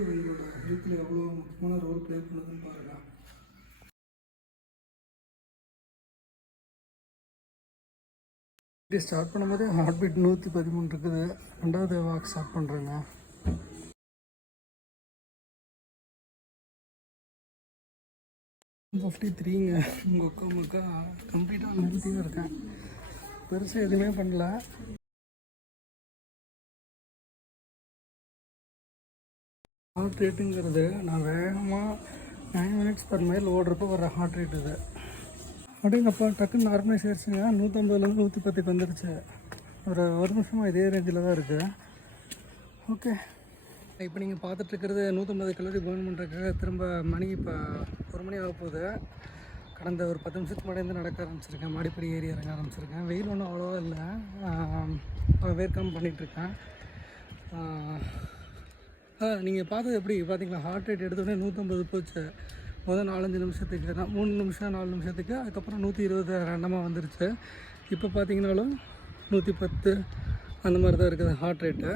உங்களோட ஹெல்த்தில் எவ்வளோ முக்கியமான ரோல் ப்ளே பண்ணுதுன்னு பாருங்கள். இப்படி ஸ்டார்ட் பண்ணும்போது ஹார்ட் பீட் 113 இருக்குது. ரெண்டாவது வாக் ஸ்டார்ட் பண்ணுறேங்க. $53ங்க. உங்கள் மக்கா கம்ப்ளீட்டாக நிறுத்தியாக இருக்கேன். பெருசாக எதுவுமே பண்ணல. ஹார்ட் ரேட்டுங்கிறது நான் வேகமாக 9 minutes per mile ஓடுறப்போ வர ஹார்ட் ரேட் இது. அப்படிங்கப்பா டக்குன்னு நார்மலைஸ் ஆயிடுச்சுங்க. 150லேருந்து 110க்கு வந்துருச்சு. ஒரு நிமிஷமாக இதே ரேஞ்சில் தான் இருக்குது. ஓகே, இப்போ நீங்கள் பார்த்துட்ருக்கிறது 150 கலோரி பர்ன் பண்ணுறதுக்காக திரும்ப மணி இப்போ 1 மணி ஆக போகுது. கடந்த ஒரு 10 நிமிஷத்துக்கு முன்னாடி நடக்க ஆரம்பிச்சிருக்கேன். மாடிப்படி ஏறி இறங்க ஆரம்பிச்சிருக்கேன். வெயில் ஒன்றும் அவ்வளோவா இல்லை, வேர்க்காமல் பண்ணிகிட்ருக்கேன். நீங்கள் பார்த்தது எப்படி பார்த்தீங்களா? ஹார்ட் ரேட் எடுத்தோடனே 150 போச்சு. முதல் 4-5 நிமிஷத்துக்கு தான், 3 நிமிஷம் 4 நிமிஷத்துக்கு, அதுக்கப்புறம் 120 ரெண்டமாக வந்துருச்சு. இப்போ பார்த்தீங்கன்னாலும் 110 அந்த மாதிரி தான் இருக்குது ஹார்ட் ரேட்டு.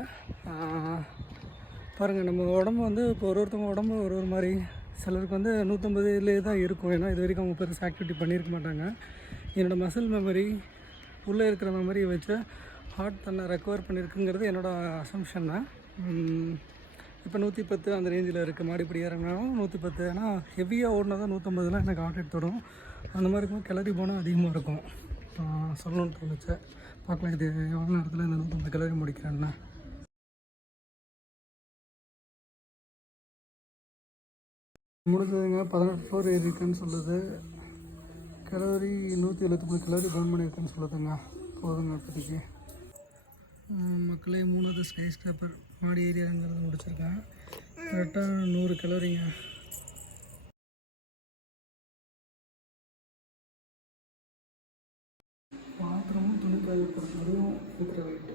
பாருங்கள், நம்ம உடம்பு வந்து இப்போ ஒருத்தவங்க உடம்பு ஒரு மாதிரி, சிலருக்கு வந்து 150லே தான் இருக்கும். ஏன்னா இது வரைக்கும் அவங்க பெருசாக ஆக்டிவிட்டி பண்ணியிருக்க மாட்டாங்க. என்னோடய மசில் மெமரி, உள்ளே இருக்கிற மெமரியை வச்சு ஹார்ட் தன்னை ரெக்கவர் பண்ணியிருக்குங்கிறது என்னோடய அசம்ஷன் தான். இப்போ 110 அந்த ரேஞ்சில் இருக்குது. மாடிப்படி இறங்கினாலும் 110. ஏன்னா ஹெவியாக ஓடினா தான் 150லாம் எனக்கு ஹார்ட் ரேட் தொடும். அந்த மாதிரி இருக்கும். கிளறி போனால் அதிகமாக இருக்கும். சொல்லணும்னு தோணுச்சு. பார்க்கலாம் இது எவ்வளோ நேரத்தில் இந்த 150 கிளறி முடிக்கிறேன்னா. முடிஞ்சதுங்க. 18 ஃப்ளோர் ஏறி இருக்குன்னு சொல்லுது. கிளறி 173 கிளறி பர்ன் பண்ணியிருக்குன்னு சொல்லுதுங்க. போதுங்க இப்போதைக்கு. மக்களே, 3வது ஸ்கை ஸ்கிராப்பர் மாடி ஏரியாங்கிறது முடிச்சிருக்கேன். கரெக்டாக 100 கிலோரிங்க. பாத்திரமும் துணி காய பொறுத்தவரையும் இருக்கிற வெயிட்டு.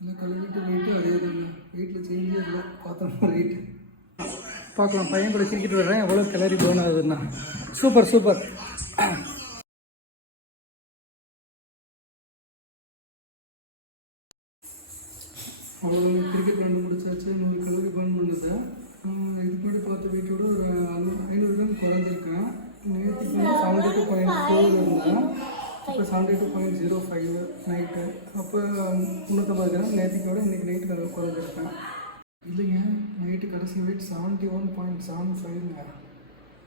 இல்லை கழுவிட்டு வெயிட்டு அதே தாங்க. வீட்டில் சேஞ்சே இல்லை. பாத்திரம் வெயிட்டு பார்க்கலாம். பையன் கூட கிரிக்கெட் விளையாடுறேன். எவ்வளோ கிளறி பர்ன் ஆகுதுன்னா. Super super. அவ்வளோ கிரிக்கெட் விளையாண்டு முடிச்சாச்சு. 100 கிலோரி பர்ன் பண்ணுது. இதுக்கு முன்னாடி பார்த்த வெயிட்டோட ஒரு 500 கிராம் குறைஞ்சிருக்கேன். நேற்றுக்கு 72.4 இருந்தேன். இப்போ 72.05 நைட்டு. அப்போ 350 கிராம் நேற்றுக்கோட இன்றைக்கி நைட்டு குறைஞ்சிருக்கேன். இல்லைங்க, நைட்டு கடைசி வெயிட் 71.75ங்க.